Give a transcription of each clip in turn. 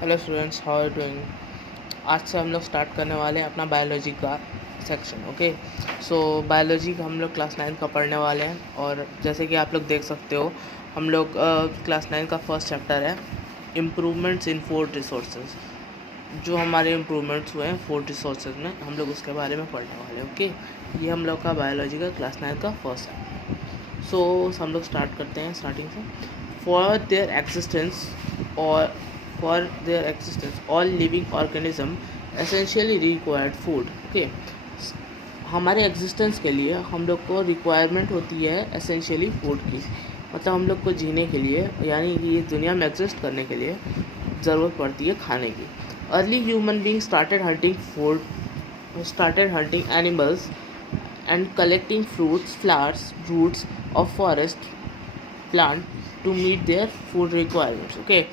Hello students, how are doing. आज से हम लोग स्टार्ट करने वाले हैं अपना बायोलॉजी का सेक्शन। ओके, सो बायोलॉजी का हम लोग क्लास 9 का पढ़ने वाले हैं। और जैसे कि आप लोग देख सकते हो, हम लोग क्लास 9 का फर्स्ट चैप्टर है इम्प्रूवमेंट्स इन फूड रिसोर्सेज। जो हमारे इम्प्रूवमेंट्स हुए हैं फूड रिसोर्सेज में, हम लोग उसके बारे में पढ़ने वाले हैं। ओके, ये हम लोग का बायोलॉजी का क्लास 9 का फर्स्ट है। सो हम लोग स्टार्ट करते हैं स्टार्टिंग से। फॉर देयर एग्जिस्टेंस और for their existence all living organism essentially required food। Okay, हमारे एग्जिस्टेंस के लिए हम लोग को रिक्वायरमेंट होती है एसेंशियली फूड की। मतलब हम लोग को जीने के लिए, यानी कि ये दुनिया में एग्जिस्ट करने के लिए ज़रूरत पड़ती है खाने की। Early human being started hunting animals and collecting fruits, flowers, roots of forest plant to meet their food requirements। Okay,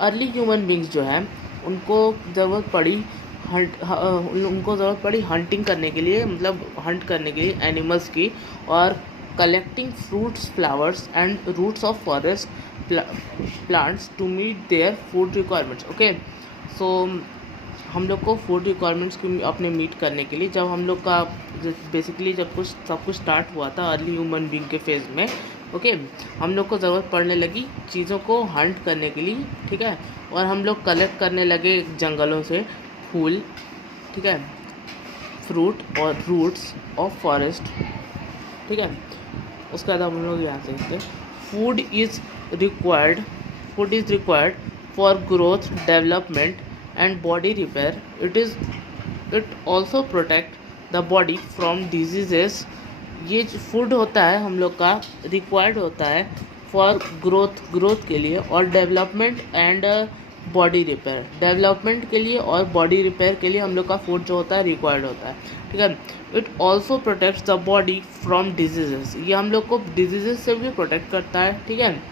early human beings जो है उनको ज़रूरत पड़ी हंटिंग करने के लिए, मतलब हंट करने के लिए एनिमल्स की, और collecting fruits, flowers and roots of forest plants to meet their food requirements. Okay, so हम लोग को फूड रिक्वायरमेंट्स की अपने मीट करने के लिए, जब हम लोग का बेसिकली जब सब कुछ स्टार्ट हुआ था अर्ली ह्यूमन बींग के फेज़ में, ओके, हम लोग को ज़रूरत पड़ने लगी चीज़ों को हंट करने के लिए। ठीक है, और हम लोग कलेक्ट करने लगे जंगलों से फूल, ठीक है, फ्रूट और रूट्स ऑफ फॉरेस्ट। ठीक है, उसके बाद हम लोग यहाँ देखते हैं required food is required for growth, development and body repair. It also protect the body from diseases. ये जो फूड होता है हम लोग का रिक्वायर्ड होता है फॉर ग्रोथ के लिए, और development and body repair, development के लिए और बॉडी रिपेयर के लिए हम लोग का फूड जो होता है रिक्वायर्ड होता है। ठीक है, it also protects the body from diseases. ये हम लोग को डिजीजेस से भी प्रोटेक्ट करता है। ठीक है,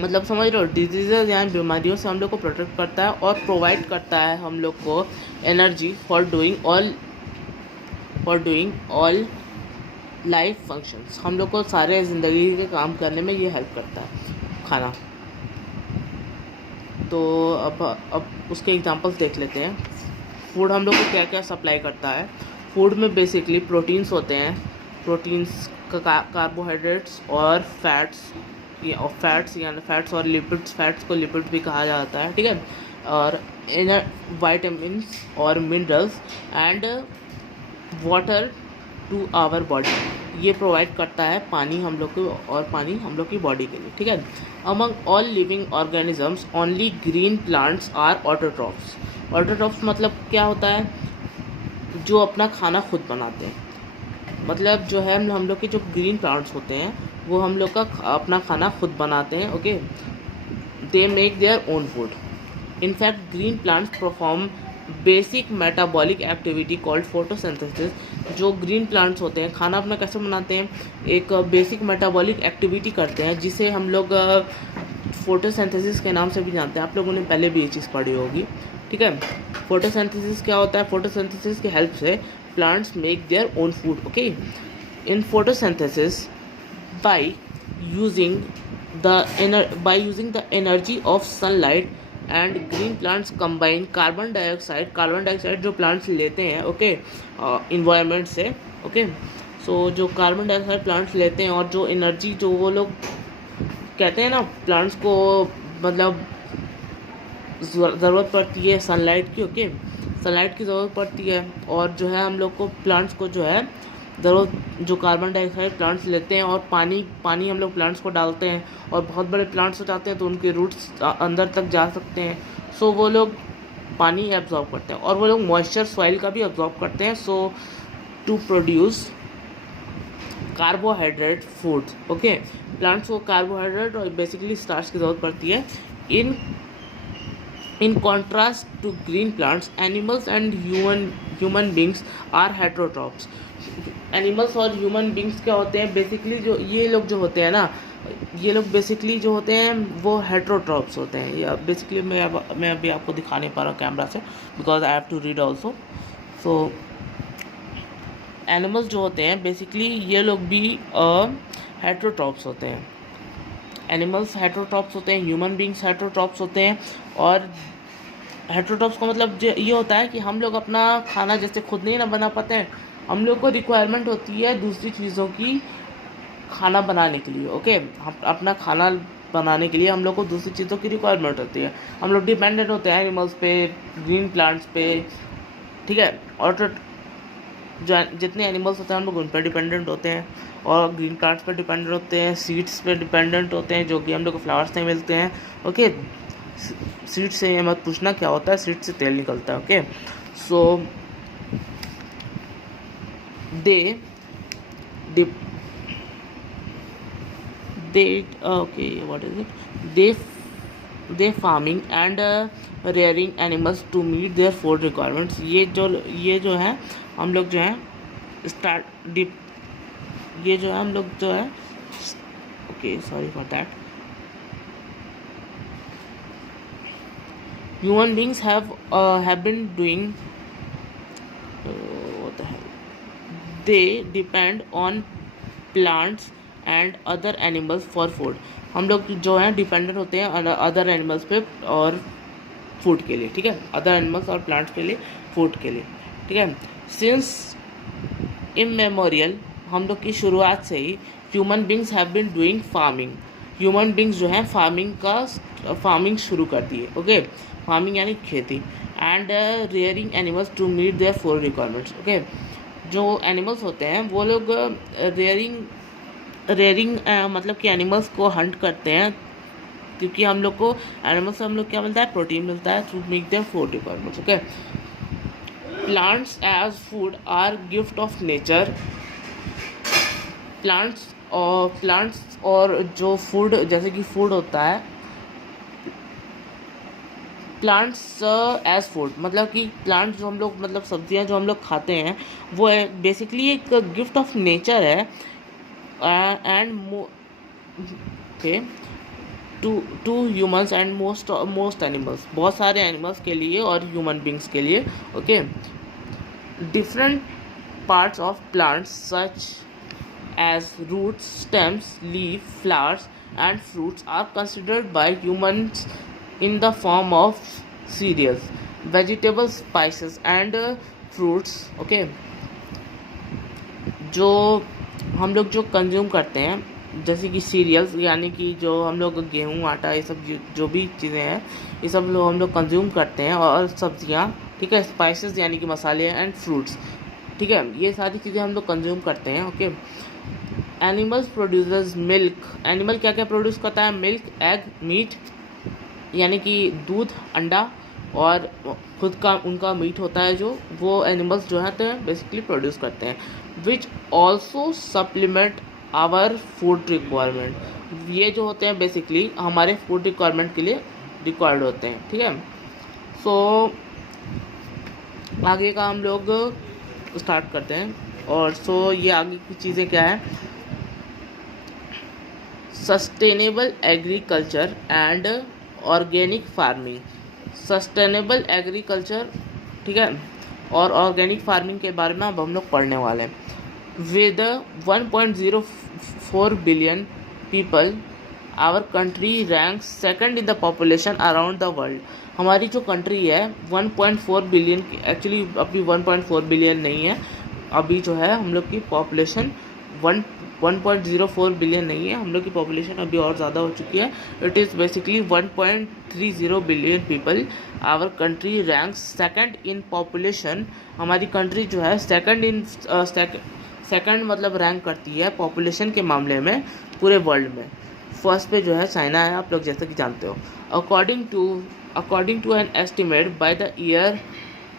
मतलब समझ रहे हो, डिजीजेज यानी बीमारियों से हम लोग को प्रोटेक्ट करता है और प्रोवाइड करता है हम लोग को energy for doing all life functions. हम लोग को सारे ज़िंदगी के काम करने में ये हेल्प करता है खाना। तो अब उसके एग्जांपल्स देख लेते हैं। फूड हम लोग को क्या क्या सप्लाई करता है। फूड में बेसिकली प्रोटीन्स होते हैं, प्रोटीन्स कार्बोहाइड्रेट्स और फैट्स और लिपिड्स। फैट्स को लिपिड भी कहा जाता है। ठीक है, और वाइटामिन्स और minerals and water to our body. ये प्रोवाइड करता है पानी हम लोग को, और पानी हम लोग की बॉडी के लिए। ठीक है, among all living organisms only green plants are autotrophs. Autotrophs मतलब क्या होता है, जो अपना खाना खुद बनाते हैं। मतलब जो है हम लोग के जो ग्रीन प्लांट्स होते हैं वो हम लोग का अपना खाना खुद बनाते हैं। Okay, they make their own food. In fact green plants perform basic metabolic activity called photosynthesis. जो ग्रीन प्लांट्स होते हैं खाना अपना कैसे बनाते हैं, एक बेसिक मेटाबॉलिक एक्टिविटी करते हैं जिसे हम लोग फोटोसिंथेसिस के नाम से भी जानते हैं। आप लोगों ने पहले भी ये चीज़ पढ़ी होगी। ठीक है, फोटोसिंथेसिस क्या होता है, फोटोसिंथेसिस की हेल्प से plants make their own food. Okay, in photosynthesis by using the energy of sunlight and green plants combine carbon dioxide जो प्लांट्स लेते हैं, ओके, इन्वायरमेंट से। ओके, सो जो कार्बन डाइऑक्साइड प्लांट्स लेते हैं और जो एनर्जी जो वो लोग कहते हैं ना, प्लांट्स को मतलब ज़रूरत पड़ती है सनलाइट की। ओके, सनलाइट की ज़रूरत पड़ती है, और जो है हम लोग को प्लांट्स को जो है ज़रूरत, जो कार्बन डाइऑक्साइड प्लांट्स लेते हैं, और पानी हम लोग प्लांट्स को डालते हैं, और बहुत बड़े प्लांट्स हो जाते हैं तो उनके रूट्स अंदर तक जा सकते हैं। सो वो लोग पानी एब्जॉर्ब करते हैं, और वो लोग मॉइस्चर सॉइल का भी एब्जॉर्ब करते हैं। So to produce carbohydrate food. Okay, plants को कार्बोहाइड्रेट और बेसिकली स्टार्च की ज़रूरत पड़ती है। In contrast to green plants, animals and human beings are heterotrophs. Animals और ह्यूमन बींग्स क्या होते हैं, बेसिकली जो ये लोग जो होते हैं ना, ये लोग बेसिकली जो होते हैं वो हेट्रोट्रॉप्स होते हैं। या बेसिकली मैं अभी आपको दिखा नहीं पा रहा हूँ कैमरा से, because I have to read also. So animals जो होते हैं बेसिकली ये लोग भी हेट्रोट्रॉप्स होते हैं। एनिमल्स हेट्रोट्रॉप्स होते हैं, ह्यूमन बींग्स हेट्रोट्रॉप्स होते हैं, और हेट्रोट्रॉप्स का मतलब ये होता है कि हम लोग अपना खाना जैसे खुद नहीं ना बना पाते हैं, हम लोग को रिक्वायरमेंट होती है दूसरी चीज़ों की खाना बनाने के लिए। ओके, हम अपना खाना बनाने के लिए हम लोग को दूसरी चीज़ों की रिक्वायरमेंट होती है। हम लोग डिपेंडेंट होते हैं एनिमल्स पे, ग्रीन प्लांट्स पे, ठीक है। और जो जितने एनिमल्स होते हैं हम लोग उन पर डिपेंडेंट होते हैं, और ग्रीन प्लांट्स पर डिपेंडेंट होते हैं, सीड्स पे डिपेंडेंट होते हैं जो कि हम लोग को फ्लावर्स से मिलते हैं। ओके, सीड से मत पूछना क्या होता है, सीड से तेल निकलता है। Okay, so they okay, what is it, they farming and rearing animals to meet their food requirements। ये जो है हम लोग जो है स्टार्ट डिप ये जो है हम लोग जो है okay, sorry for that, human beings have been doing what the hell, they depend on plants and other animals for food. हम लोग जो हैं डिपेंडेंट होते हैं अदर एनिमल्स पे और फूड के लिए, ठीक है, अदर एनिमल्स और प्लांट्स के लिए, फूड के लिए, ठीक है। सिंस इमेमोरियल, हम लोग की शुरुआत से ही human beings have been doing farming. Human beings जो है फार्मिंग शुरू कर दिए। ओके, फार्मिंग यानी खेती, and rearing animals to meet their food requirements. Okay, जो एनिमल्स होते हैं वो लोग रेयरिंग मतलब कि एनिमल्स को हंट करते हैं, क्योंकि हम लोग को एनिमल्स से हम लोग क्या मिलता है, प्रोटीन मिलता है to make their food requirements. Okay, plants as food are gift of nature. Plants और जो फूड जैसे कि फूड होता है, प्लांट्स एज फूड मतलब कि प्लांट्स जो हम लोग मतलब सब्जियां जो हम लोग खाते हैं वो बेसिकली एक गिफ्ट ऑफ नेचर है, and okay to humans and most animals, बहुत सारे एनिमल्स के लिए और ह्यूमन बींग्स के लिए। Okay, different parts of plants such as roots, stems, leaf, flowers and fruits are considered by humans in the form of cereals, vegetables, spices and fruits। okay, जो हम लोग जो कंज्यूम करते हैं जैसे कि सीरियल्स यानी कि जो हम लोग गेहूँ, आटा, ये सब जो भी चीज़ें हैं ये सब हम लोग कंज्यूम करते हैं, और सब्जियाँ, ठीक है, स्पाइसेस यानी कि मसाले एंड फ्रूट्स, ठीक है, ये सारी चीज़ें हम लोग कंज्यूम करते हैं। Okay, animals producers milk. Animal क्या क्या प्रोड्यूस करता है, मिल्क, एग, मीट यानी कि दूध, अंडा, और खुद का उनका मीट होता है जो वो एनिमल्स जो है तो बेसिकली प्रोड्यूस करते हैं, which also supplement our food requirement. ये जो होते हैं बेसिकली हमारे फूड रिक्वायरमेंट के लिए रिक्वायर्ड होते हैं, ठीक है। सो आगे का हम लोग स्टार्ट करते हैं, और सो ये आगे की चीज़ें क्या है, sustainable agriculture and organic farming. Sustainable agriculture, ठीक है, और ऑर्गेनिक फार्मिंग के बारे में अब हम लोग पढ़ने वाले हैं। With 1.04 billion people our country ranks second in the population around the world. हमारी जो कंट्री है 1.4 बिलियन, एक्चुअली अभी 1.4 बिलियन नहीं है, अभी जो है हम लोग की पॉपुलेशन 1.04 बिलियन नहीं है, हम लोग की पॉपुलेशन अभी और ज़्यादा हो चुकी है। It is basically 1.30 billion people. Our country ranks second in population. हमारी कंट्री जो है सेकंड मतलब रैंक करती है पॉपुलेशन के मामले में पूरे वर्ल्ड में। फर्स्ट पे जो है चाइना है, आप लोग जैसा कि जानते हो। According to an estimate by the year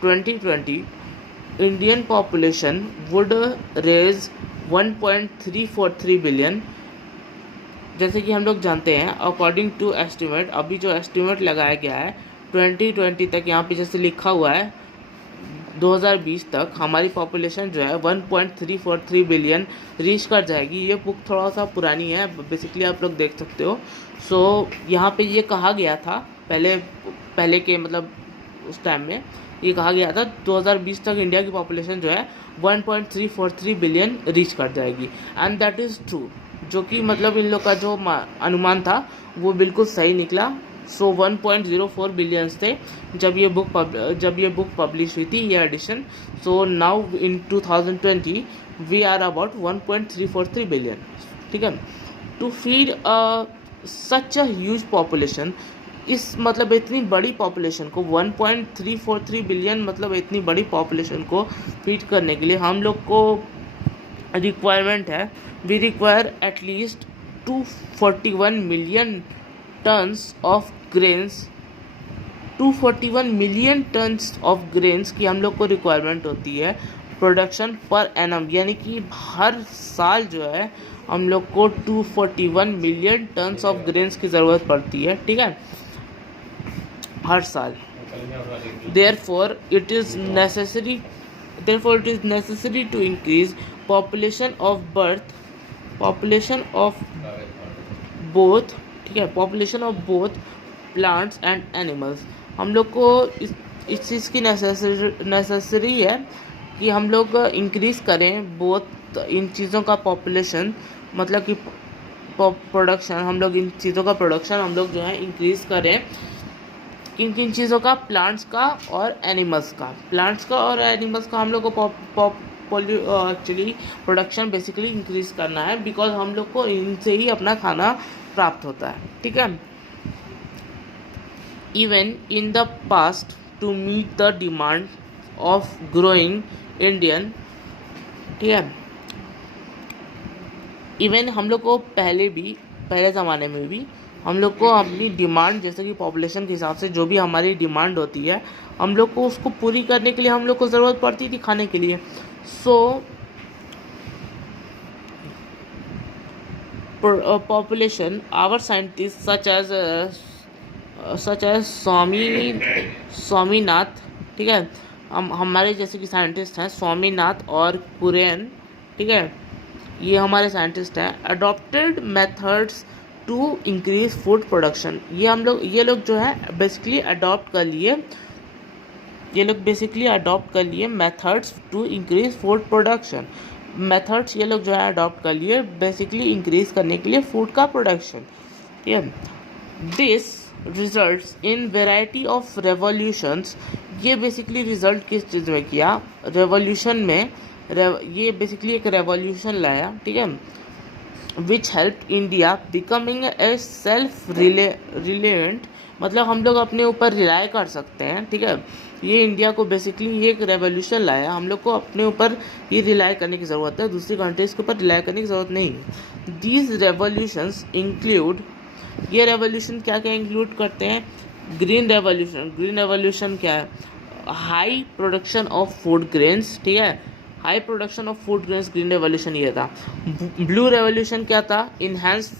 2020 Indian population would raise 1.343 billion. जैसे कि हम लोग जानते हैं अकॉर्डिंग टू एस्टिमेट, अभी जो एस्टिमेट लगाया गया है 2020 तक, यहाँ पे जैसे लिखा हुआ है 2020 तक हमारी पॉपुलेशन जो है 1.343 बिलियन रीच कर जाएगी। ये बुक थोड़ा सा पुरानी है, बेसिकली आप लोग देख सकते हो। सो यहाँ पे ये कहा गया था पहले के मतलब उस टाइम में ये कहा गया था 2020 तक इंडिया की पॉपुलेशन जो है 1.343 बिलियन रीच कर जाएगी, एंड दैट इज़ ट्रू। जो कि मतलब इन लोग का जो अनुमान था वो बिल्कुल सही निकला। सो 1.04 बिलियंस थे जब ये बुक पब्लिश हुई थी, ये edition. So now in 2020 we are about 1.343 billion. ठीक है. To feed such a huge population, इस मतलब इतनी बड़ी पॉपुलेशन को 1.343 बिलियन मतलब इतनी बड़ी पॉपुलेशन को फीड करने के लिए हम लोग को रिक्वायरमेंट है, we require at least 241 million tons of grains. 241 million tons of grains की हम लोग को रिक्वायरमेंट होती है प्रोडक्शन पर एनम, यानी कि हर साल जो है हम लोग को 241 मिलियन टन्स ऑफ ग्रेन्स की ज़रूरत पड़ती है. ठीक है, हर साल. Therefore, it is necessary to increase population of both, ठीक है, population of both plants and animals. हम लोग को इस चीज़ की नेसेसरी है कि हम लोग इंक्रीज़ करें बोथ इन चीज़ों का पॉपुलेशन, मतलब कि प्रोडक्शन, हम लोग इन चीज़ों का प्रोडक्शन हम लोग जो है इंक्रीज़ करें. किन किन चीज़ों का? प्लांट्स का और एनिमल्स का. प्लांट्स का और एनिमल्स का हम लोग को एक्चुअली प्रोडक्शन बेसिकली इंक्रीज़ करना है, बिकॉज हम लोग को इनसे ही अपना खाना प्राप्त होता है. ठीक है. Even in the past to meet the demand of growing Indian, ठीक है, इवन हम लोग को पहले ज़माने में भी हम लोग को अपनी डिमांड, जैसे कि पॉपुलेशन के हिसाब से जो भी हमारी डिमांड होती है, हम लोग को उसको पूरी करने के लिए हम लोग को ज़रूरत पड़ती थी खाने के लिए. So population, our scientist such as Swaminath, ठीक है, हमारे जैसे कि साइंटिस्ट हैं स्वामीनाथ और कुरियन, ठीक है, ये हमारे साइंटिस्ट हैं. Adopted methods to increase food production, ये लोग जो है बेसिकली अडॉप्ट कर लिए methods to increase food production. Methods ये लोग जो है अडॉप्ट कर लिए बेसिकली इंक्रीज करने के लिए फूड का प्रोडक्शन. ठीक है. This results in variety of revolutions, ये बेसिकली रिजल्ट किस चीज़ में किया? रेवोल्यूशन में. ये बेसिकली एक रेवोल्यूशन लाया. ठीक है. Which help India becoming a self relevant, मतलब हम लोग अपने ऊपर रिलाय कर सकते हैं. ठीक है. ये इंडिया को बेसिकली ये एक रेवोल्यूशन लाया, हम लोग को अपने ऊपर ये रिलाय करने की ज़रूरत है, दूसरी कंट्रीज़ के ऊपर रिलाय करने की ज़रूरत नहीं है. दीज रेवोल्यूशंस इंक्लूड, ये रेवोल्यूशन क्या क्या इंक्लूड करते हैं? ग्रीन रेवोल्यूशन क्या है? High production of food grains. ठीक है, high production of food grains, green revolution ये था. ब्लू रेवोल्यूशन क्या था? इन्हांस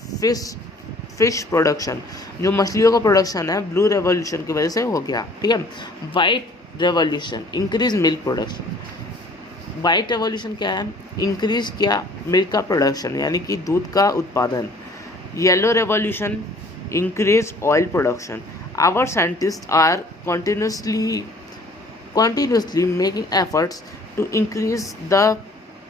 फिश प्रोडक्शन, जो मछलियों का प्रोडक्शन है ब्लू रेवोल्यूशन की वजह से हो गया. ठीक है. White revolution, increase milk production. White revolution क्या है? इंक्रीज किया मिल्क का प्रोडक्शन, यानी कि दूध का उत्पादन. Yellow revolution, increase oil production. Our scientist are continuously making efforts to increase the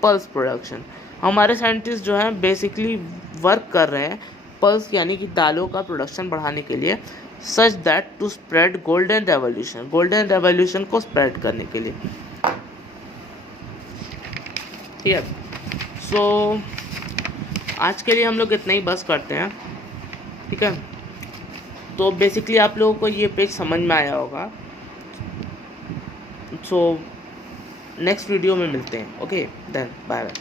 pulse production. हमारे साइंटिस्ट जो हैं बेसिकली वर्क कर रहे हैं पल्स यानी कि दालों का प्रोडक्शन बढ़ाने के लिए, such that to spread golden revolution को स्प्रेड करने के लिए. ठीक है. सो आज के लिए हम लोग इतना ही बस करते हैं. ठीक है. तो बेसिकली आप लोगों को ये पेज समझ में आया होगा. सो नेक्स्ट वीडियो में मिलते हैं. Okay then bye bye.